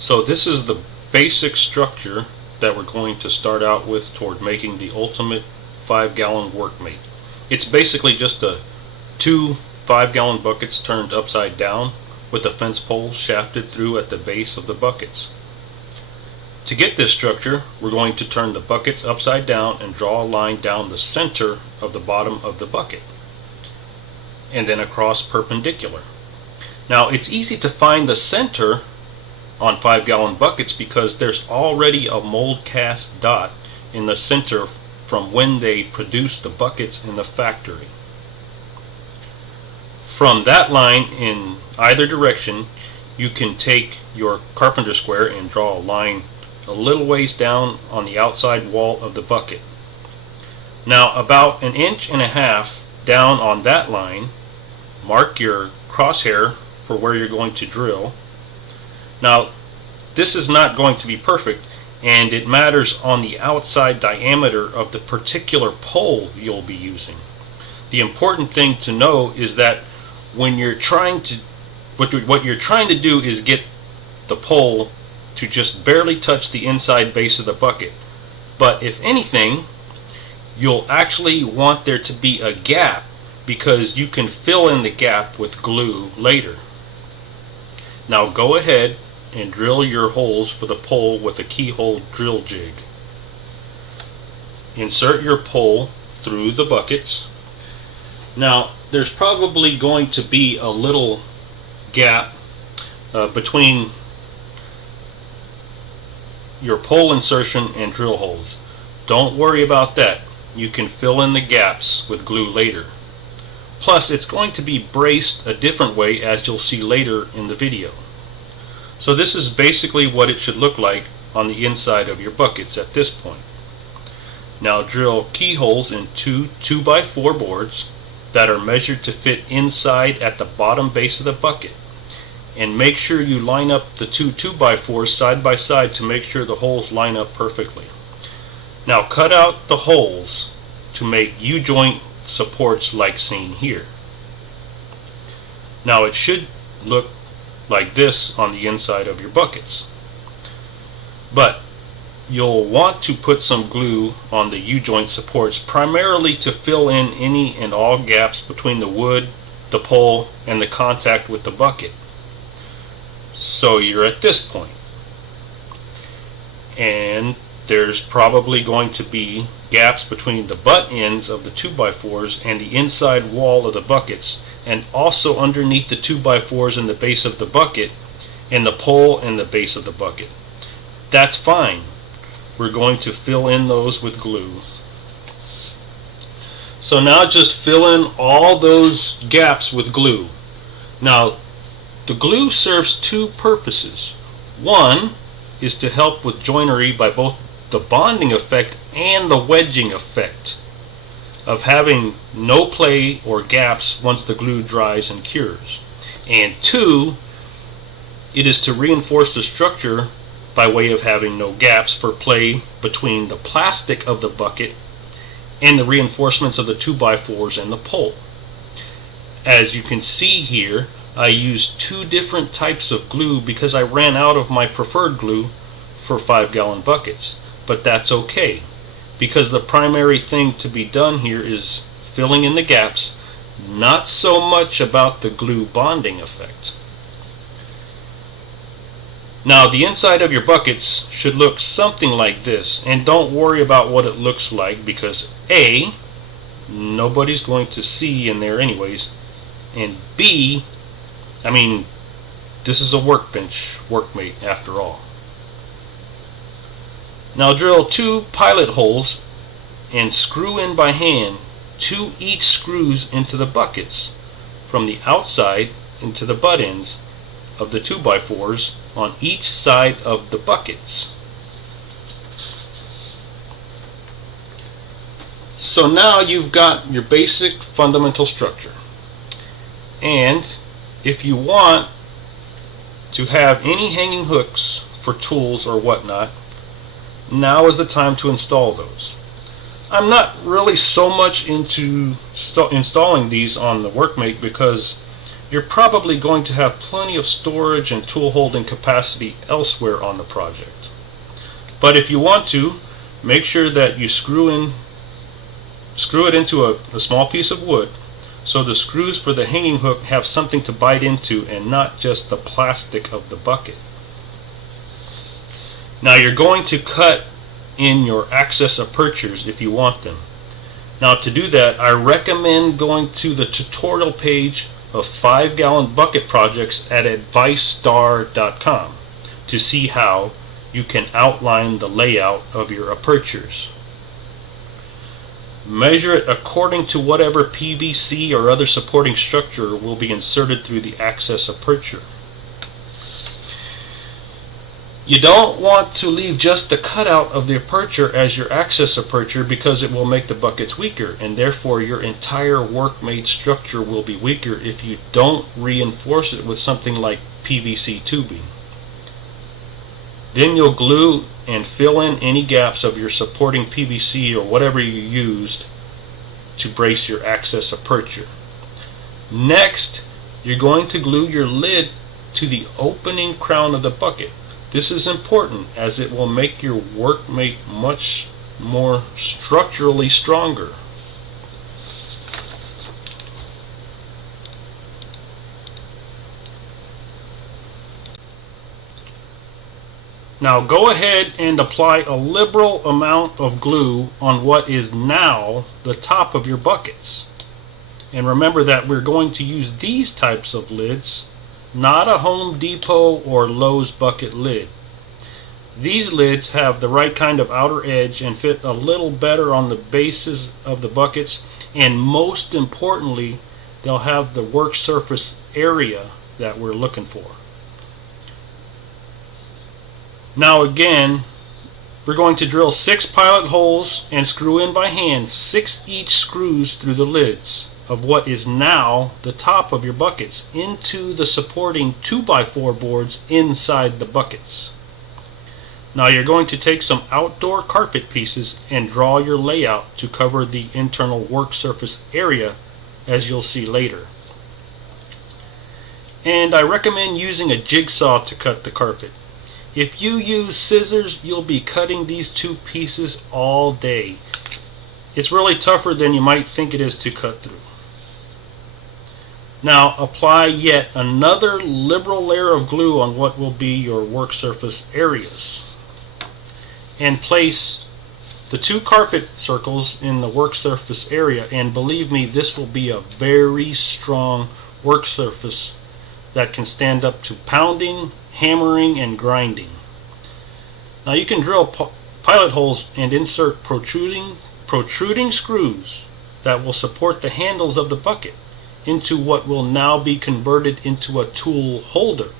So this is the basic structure that we're going to start out with toward making the ultimate 5-gallon Workmate. It's basically just two 5-gallon buckets turned upside down with a fence pole shafted through at the base of the buckets. To get this structure, we're going to turn the buckets upside down and draw a line down the center of the bottom of the bucket, and then across perpendicular. Now it's easy to find the center on 5-gallon buckets because there's already a mold cast dot in the center from when they produced the buckets in the factory. From that line in either direction, you can take your carpenter square and draw a line a little ways down on the outside wall of the bucket. Now about 1.5 inches down on that line, mark your crosshair for where you're going to drill. Now this is not going to be perfect, and it matters on the outside diameter of the particular pole you'll be using. The important thing to know is that when you're trying to what you're trying to do is get the pole to just barely touch the inside base of the bucket. But if anything, you'll actually want there to be a gap because you can fill in the gap with glue later. Now go ahead and drill your holes for the pole with a keyhole drill jig. Insert your pole through the buckets. Now there's probably going to be a little gap between your pole insertion and drill holes. Don't worry about that. You can fill in the gaps with glue later. Plus it's going to be braced a different way, as you'll see later in the video. So this is basically what it should look like on the inside of your buckets at this point. Now drill keyholes in two 2x4 boards that are measured to fit inside at the bottom base of the bucket. And make sure you line up the two 2x4s side by side to make sure the holes line up perfectly. Now cut out the holes to make U-joint supports like seen here. Now it should look like this on the inside of your buckets. But you'll want to put some glue on the U-joint supports, primarily to fill in any and all gaps between the wood, the pole, and the contact with the bucket. So you're at this point, and there's probably going to be gaps between the butt ends of the 2x4s and the inside wall of the buckets, and also underneath the 2x4s in the base of the bucket, and the pole and the base of the bucket. That's fine. We're going to fill in those with glue. So now just fill in all those gaps with glue. Now the glue serves two purposes. One is to help with joinery by both the bonding effect and the wedging effect of having no play or gaps once the glue dries and cures. And two, it is to reinforce the structure by way of having no gaps for play between the plastic of the bucket and the reinforcements of the 2x4s and the pole. As you can see here, I used two different types of glue because I ran out of my preferred glue for 5-gallon buckets. But that's okay, because the primary thing to be done here is filling in the gaps, not so much about the glue bonding effect. Now the inside of your buckets should look something like this, and don't worry about what it looks like because A, nobody's going to see in there anyways, and B, this is a Workbench Workmate after all. Now drill two pilot holes and screw in by hand 2 each screws into the buckets from the outside into the butt ends of the 2x4s on each side of the buckets. So now you've got your basic fundamental structure. And if you want to have any hanging hooks for tools or whatnot, now is the time to install those. I'm not really so much into installing these on the Workmate because you're probably going to have plenty of storage and tool holding capacity elsewhere on the project. But if you want to, make sure that you screw it into a small piece of wood, so the screws for the hanging hook have something to bite into and not just the plastic of the bucket. Now you're going to cut in your access apertures if you want them. Now to do that, I recommend going to the tutorial page of 5-gallon bucket projects at advicestar.com to see how you can outline the layout of your apertures. Measure it according to whatever PVC or other supporting structure will be inserted through the access aperture. You don't want to leave just the cutout of the aperture as your access aperture, because it will make the buckets weaker, and therefore your entire Workmate structure will be weaker if you don't reinforce it with something like PVC tubing. Then you'll glue and fill in any gaps of your supporting PVC or whatever you used to brace your access aperture. Next, you're going to glue your lid to the opening crown of the bucket. This is important as it will make your Workmate much more structurally stronger. Now go ahead and apply a liberal amount of glue on what is now the top of your buckets. And remember that we're going to use these types of lids, not a Home Depot or Lowe's bucket lid. These lids have the right kind of outer edge and fit a little better on the bases of the buckets, and most importantly, they'll have the work surface area that we're looking for. Now again, we're going to drill 6 pilot holes and screw in by hand 6 each screws through the lids of what is now the top of your buckets into the supporting 2x4 boards inside the buckets. Now you're going to take some outdoor carpet pieces and draw your layout to cover the internal work surface area, as you'll see later. And I recommend using a jigsaw to cut the carpet. If you use scissors, you'll be cutting these 2 pieces all day. It's really tougher than you might think it is to cut through. Now apply yet another liberal layer of glue on what will be your work surface areas. And place the 2 carpet circles in the work surface area, and believe me, this will be a very strong work surface that can stand up to pounding, hammering, and grinding. Now you can drill pilot holes and insert protruding screws that will support the handles of the bucket into what will now be converted into a tool holder.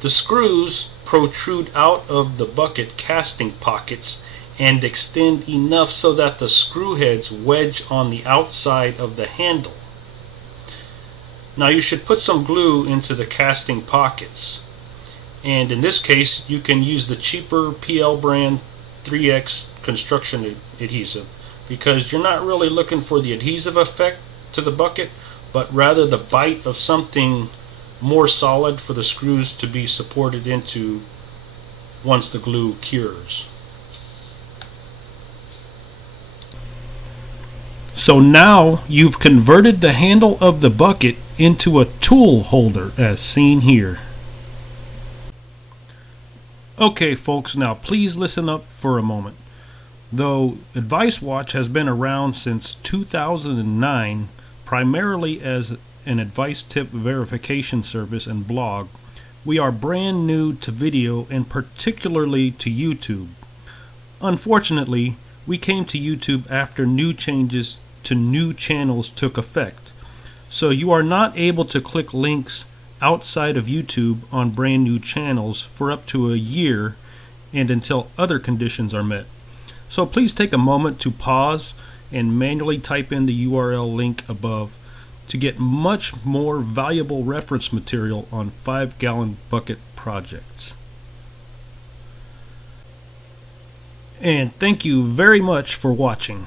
The screws protrude out of the bucket casting pockets and extend enough so that the screw heads wedge on the outside of the handle. Now you should put some glue into the casting pockets, and in this case you can use the cheaper PL brand 3X construction adhesive, because you're not really looking for the adhesive effect to the bucket, but rather the bite of something more solid for the screws to be supported into once the glue cures. So now you've converted the handle of the bucket into a tool holder, as seen here. Okay folks, now please listen up for a moment. Though Advice Watch has been around since 2009, primarily as an advice tip verification service and blog, we are brand new to video and particularly to YouTube. Unfortunately, we came to YouTube after new changes to new channels took effect, so you are not able to click links outside of YouTube on brand new channels for up to a year and until other conditions are met. So please take a moment to pause and manually type in the URL link above to get much more valuable reference material on 5-gallon bucket projects. And thank you very much for watching.